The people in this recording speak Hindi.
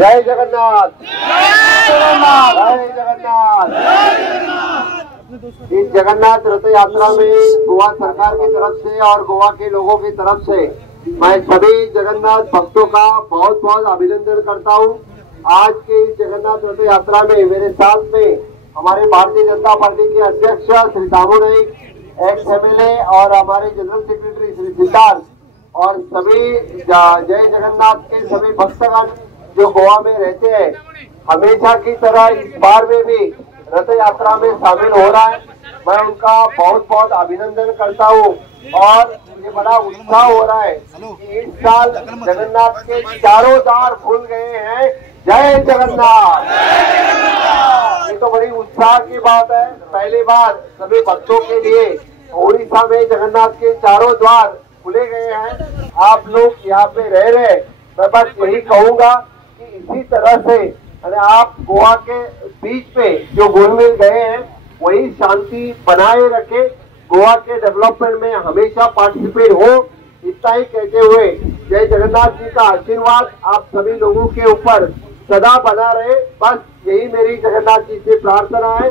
जय जगन्नाथ, जय जगन्नाथ। इस जगन्नाथ रथ यात्रा में गोवा सरकार की तरफ से और गोवा के लोगों की तरफ से मैं सभी जगन्नाथ भक्तों का बहुत बहुत अभिनंदन करता हूं। आज के इस जगन्नाथ रथ यात्रा में मेरे साथ में हमारे भारतीय जनता पार्टी के अध्यक्ष श्री दामू नाइक, एक्स एमएलए और हमारे जनरल सेक्रेटरी श्री सिद्धार्थ और सभी जय जगन्नाथ के सभी भक्तगण जो गोवा में रहते हैं, हमेशा की तरह इस बार में भी रथ यात्रा में शामिल हो रहा है। मैं उनका बहुत बहुत अभिनंदन करता हूँ और मुझे बड़ा उत्साह हो रहा है कि इस साल जगन्नाथ के चारों द्वार खुल गए हैं। जय जगन्नाथ। ये तो बड़ी उत्साह की बात है। पहली बार सभी भक्तों के लिए उड़ीसा में जगन्नाथ के चारों द्वार खुले गए हैं। आप लोग यहाँ पे रह रहे, मैं बस यही कहूँगा कि इसी तरह से आप गोवा के बीच में जो घुल मिल गए हैं वही शांति बनाए रखे, गोवा के डेवलपमेंट में हमेशा पार्टिसिपेट हो। इतना ही कहते हुए जय जगन्नाथ जी का आशीर्वाद आप सभी लोगों के ऊपर सदा बना रहे, बस यही मेरी जगन्नाथ जी से प्रार्थना है।